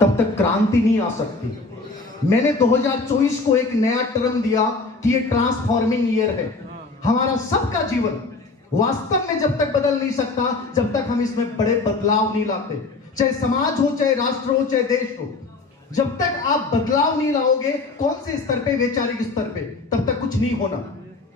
तब तक क्रांति नहीं आ सकती। मैंने 2024 को एक नया टर्म दिया कि ये ट्रांसफॉर्मिंग ईयर है। हमारा सबका जीवन वास्तव में जब तक बदल नहीं सकता जब तक हम इसमें बड़े बदलाव नहीं लाते, चाहे समाज हो, चाहे राष्ट्र हो, चाहे देश हो। जब तक आप बदलाव नहीं लाओगे, कौन से स्तर पे, वैचारिक स्तर पे, तब तक कुछ नहीं होना।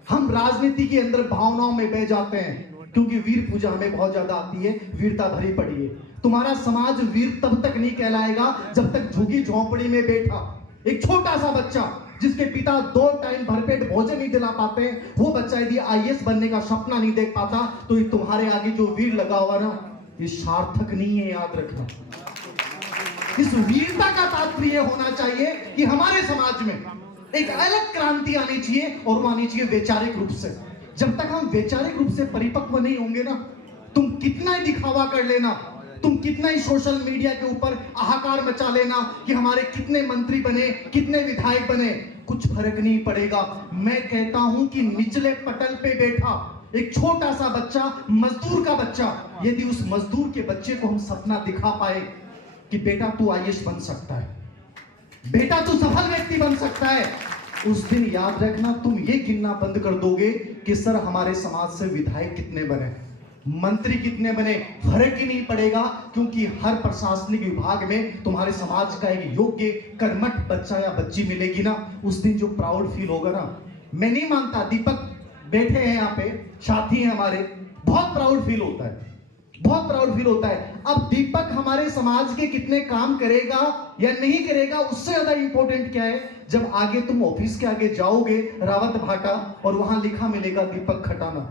हम राजनीति के अंदर भावनाओं में बह जाते हैं क्योंकि वीर पूजा हमें बहुत ज्यादा आती है, वीरता भरी पड़ी है। तुम्हारा समाज वीर तब तक नहीं कहलाएगा जब तक झुग्गी झोंपड़ी में बैठा एक छोटा सा बच्चा जिसके पिता 2 टाइम भरपेट भोजन नहीं दिला पाते, वो बच्चा यदि आईएएस बनने का सपना नहीं देख पाता तो ये तुम्हारे आगे जो वीर लगा हुआ ना, ये सार्थक नहीं है, याद रखना। इस वीरता का तात्पर्य होना चाहिए कि हमारे समाज में एक अलग क्रांति आनी चाहिए, और वो आनी चाहिए वैचारिक रूप से। जब तक हम वैचारिक रूप से परिपक्व नहीं होंगे ना, तुम कितना ही दिखावा कर लेना, तुम कितना ही सोशल मीडिया के ऊपर हाहाकार मचा लेना कि हमारे कितने मंत्री बने, कितने विधायक बने, कुछ फर्क नहीं पड़ेगा। मैं कहता हूं कि निचले पटल पे बैठा एक छोटा सा बच्चा, मजदूर का बच्चा, यदि उस मजदूर के बच्चे को हम सपना दिखा पाए कि बेटा तू आईएएस बन सकता है, बेटा तू सफल व्यक्ति बन सकता है, उस दिन याद रखना तुम ये गिनना बंद कर दोगे कि सर हमारे समाज से विधायक कितने बने, मंत्री कितने बने, फर्क ही नहीं पड़ेगा। क्योंकि हर प्रशासनिक विभाग में तुम्हारे समाज का एक योग्य कर्मठ बच्चा या बच्ची मिलेगी ना, उस दिन जो प्राउड फील होगा ना, मैं नहीं मानता, दीपक बैठे हैं यहाँ पे, साथी हैं हमारे, बहुत प्राउड फील होता है, बहुत प्राउड फील होता है। अब दीपक हमारे समाज के कितने काम करेगा या नहीं करेगा, उससे ज्यादा इंपॉर्टेंट क्या है, जब आगे तुम ऑफिस के आगे जाओगे रावत भाटा और वहां लिखा मिलेगा दीपक खटाना,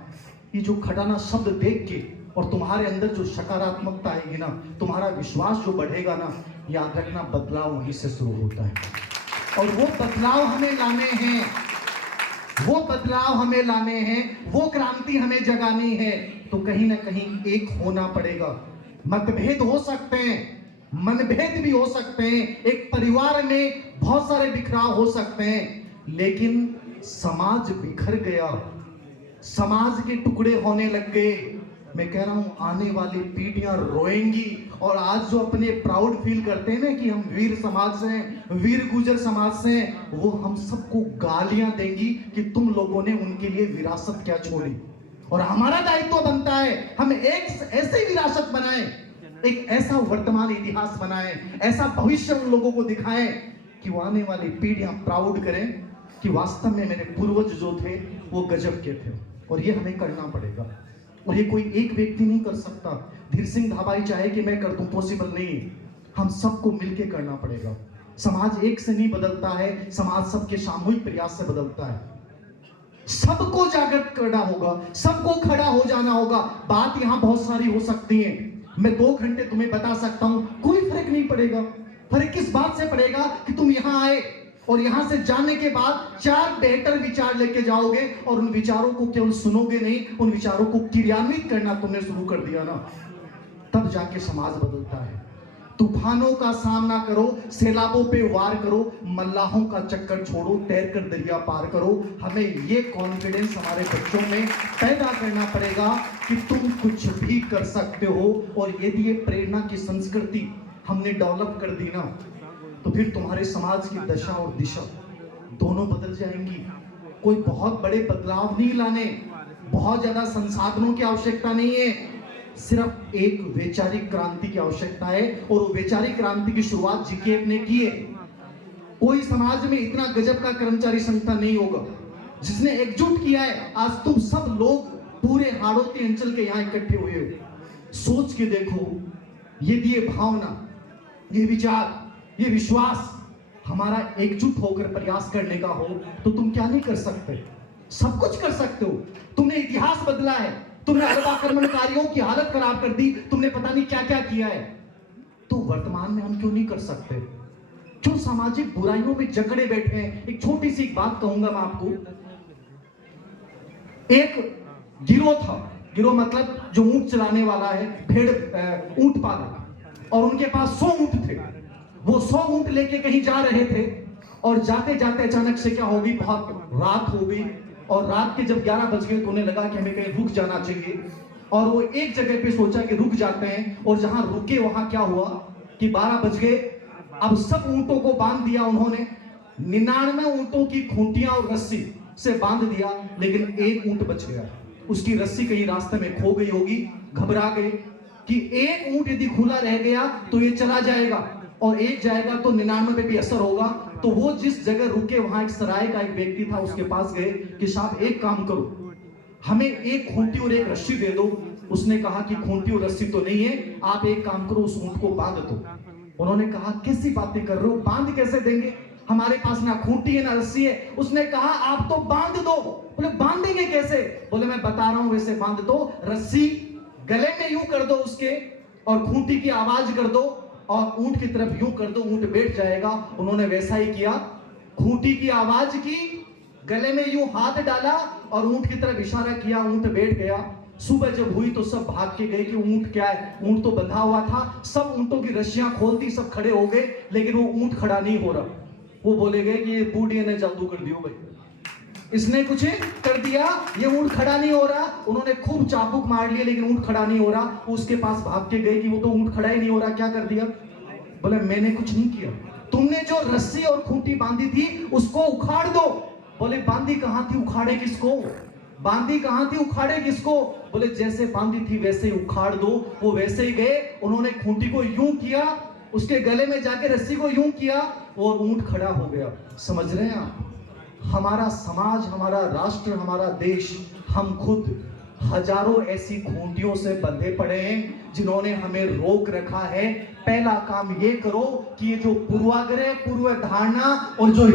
ये जो खटाना शब्द देख के और तुम्हारे अंदर जो सकारात्मकता आएगी ना, तुम्हारा विश्वास जो बढ़ेगा ना, याद रखना बदलाव वहीं से शुरू होता है। और वो बदलाव हमें लाने हैं, वो बदलाव हमें लाने हैं, वो क्रांति हमें जगानी है, तो कहीं ना कहीं एक होना पड़ेगा। मतभेद हो सकते हैं, मनभेद भी हो सकते हैं, एक परिवार में बहुत सारे बिखराव हो सकते हैं, लेकिन समाज बिखर गया, समाज के टुकड़े होने लग गए। मैं कह रहा हूं आने वाली पीढ़ियां रोएंगी, और आज जो अपने प्राउड फील करते हैं ना कि हम वीर समाज से हैं, वीर गुजर समाज से हैं, वो हम सबको गालियां देंगी कि तुम लोगों ने उनके लिए विरासत क्या छोड़ी। और हमारा दायित्व बनता है हम एक ऐसी विरासत बनाएं, एक ऐसा वर्तमान इतिहास बनाएं, ऐसा भविष्य उन लोगों को दिखाएं कि वो आने वाली पीढ़ियां प्राउड करें कि वास्तव में मेरे पूर्वज जो थे वो गजब के थे। और ये हमें करना पड़ेगा, और ये कोई एक व्यक्ति नहीं कर सकता। धीर सिंह धाबाई चाहे कि मैं कर दूं, पॉसिबल नहीं, हम सबको मिलके करना पड़ेगा। समाज एक से नहीं बदलता है, समाज सबके सामूहिक प्रयास से बदलता है। सबको जागृत करना होगा, सबको खड़ा हो जाना होगा। बात यहां बहुत सारी हो सकती है, मैं 2 घंटे तुम्हें बता सकता हूं, कोई फर्क नहीं पड़ेगा। फर्क किस बात से पड़ेगा कि तुम यहां आए और यहां से जाने के बाद 4 बेहतर विचार लेके जाओगे, और उन विचारों को केवल सुनोगे नहीं, उन विचारों को क्रियान्वित करना तुमने शुरू कर दिया ना, तब जाके समाज बदलता है। तूफानों का सामना करो, सैलाबों पे वार करो, मल्लाहों का चक्कर छोड़ो, तैरकर दरिया पार करो। हमें ये कॉन्फिडेंस हमारे बच्चों में पैदा करना पड़ेगा कि तुम कुछ भी कर सकते हो। और यदि ये प्रेरणा की संस्कृति हमने डेवलप कर दी ना, तो फिर तुम्हारे समाज की दशा और दिशा दोनों बदल जाएंगी। कोई बहुत बड़े बदलाव नहीं लाने, बहुत ज्यादा संसाधनों की आवश्यकता नहीं है, सिर्फ एक वैचारिक क्रांति की आवश्यकता है। और वो वैचारिक क्रांति की शुरुआत जीकेएफ ने की है। कोई समाज में इतना गजब का कर्मचारी संगठन नहीं होगा जिसने एकजुट किया है। आज तुम सब लोग पूरे हाड़ौती अंचल के यहाँ इकट्ठे हुए हो। सोच के देखो, यदि ये भावना, ये विचार, ये विश्वास हमारा एकजुट होकर प्रयास करने का हो तो तुम क्या नहीं कर सकते, सब कुछ कर सकते हो। तुमने इतिहास बदला है, तुमने अरब आक्रमणकारियों की हालत खराब कर दी, तुमने पता नहीं क्या क्या किया है, तो वर्तमान में हम क्यों नहीं कर सकते? क्यों सामाजिक बुराइयों में जकड़े बैठे हैं? एक छोटी सी बात कहूंगा मैं आपको। एक गिरोह था, गिरोह मतलब जो ऊंट चलाने वाला है, भेड़ ऊंट पालक, और उनके पास 100 ऊंट थे। वो 100 ऊंट लेके कहीं जा रहे थे, और जाते जाते अचानक से क्या होगी, बहुत रात हो गई, और रात के जब 11 बज गए तो उन्हें लगा कि हमें कहीं रुक जाना चाहिए। और वो एक जगह पे सोचा कि रुक जाते हैं, और जहां रुके वहां क्या हुआ कि 12 बज गए, अब सब ऊंटों को बांध दिया उन्होंने, 99 ऊंटों की खूंटियां और रस्सी से बांध दिया, लेकिन एक ऊंट बच गया। उसकी रस्सी कहीं रास्ते में खो गई होगी, घबरा गए कि एक ऊंट यदि खुला रह गया तो ये चला जाएगा और एक जाएगा तो 99 पे भी असर होगा। तो वो जिस जगह रुके वहां एक सराय का एक व्यक्ति था, उसके पास गए कि साहब एक काम करो, हमें एक खूंटी और एक रस्सी दे दो। उसने कहा कि खूंटी और रस्सी तो नहीं है, आप एक काम करो, उस ऊंट को बांध दो। उन्होंने कहा कैसी बातें कर रहे हो, बांध कैसे देंगे, हमारे पास ना खूंटी है ना रस्सी है। उसने कहा आप तो बांध दो। बोले बांधेंगे कैसे? बोले मैं बता रहा हूं वैसे बांध दो, रस्सी गले में यूं कर दो उसके और खूंटी की आवाज कर दो और ऊंट की तरफ यूं कर दो, ऊंट बैठ जाएगा। उन्होंने वैसा ही किया, खूंटी की आवाज की, गले में यूं हाथ डाला और ऊंट की तरफ इशारा किया, ऊंट बैठ गया। सुबह जब हुई तो सब भाग के गए कि ऊंट क्या है, ऊंट तो बंधा हुआ था। सब ऊंटों की रस्सियां खोल दी, सब खड़े हो गए, लेकिन वो ऊंट खड़ा नहीं हो रहा। वो बोले गए कि ये बूढ़ी ने जादू कर दियो भाई, इसने कुछ कर दिया, ये ऊंट खड़ा नहीं हो रहा। उन्होंने खूब चाबुक मार लिए लेकिन ऊंट खड़ा नहीं हो रहा। उसके पास भाग के गए कि वो तो ऊंट खड़ा ही नहीं हो रहा, क्या कर दिया? बोले मैंने कुछ नहीं किया, तुमने जो रस्सी और खूंटी बांधी थी उसको उखाड़ दो। बोले बांधी कहां थी, उखाड़े किसको? बांधी कहां थी, उखाड़े किसको? बोले जैसे बांधी थी वैसे ही उखाड़ दो। वो वैसे ही गए, उन्होंने खूंटी को यूं किया, उसके गले में जाके रस्सी को यूं किया और ऊंट खड़ा हो गया। समझ रहे हैं आप? हमारा समाज, हमारा राष्ट्र, हमारा देश, हम खुद हजारों ऐसी खूंटियों से बंधे पड़े हैं जिन्होंने हमें रोक रखा है। पहला काम ये करो कि ये जो पूर्वाग्रह, पूर्व धारणा और जो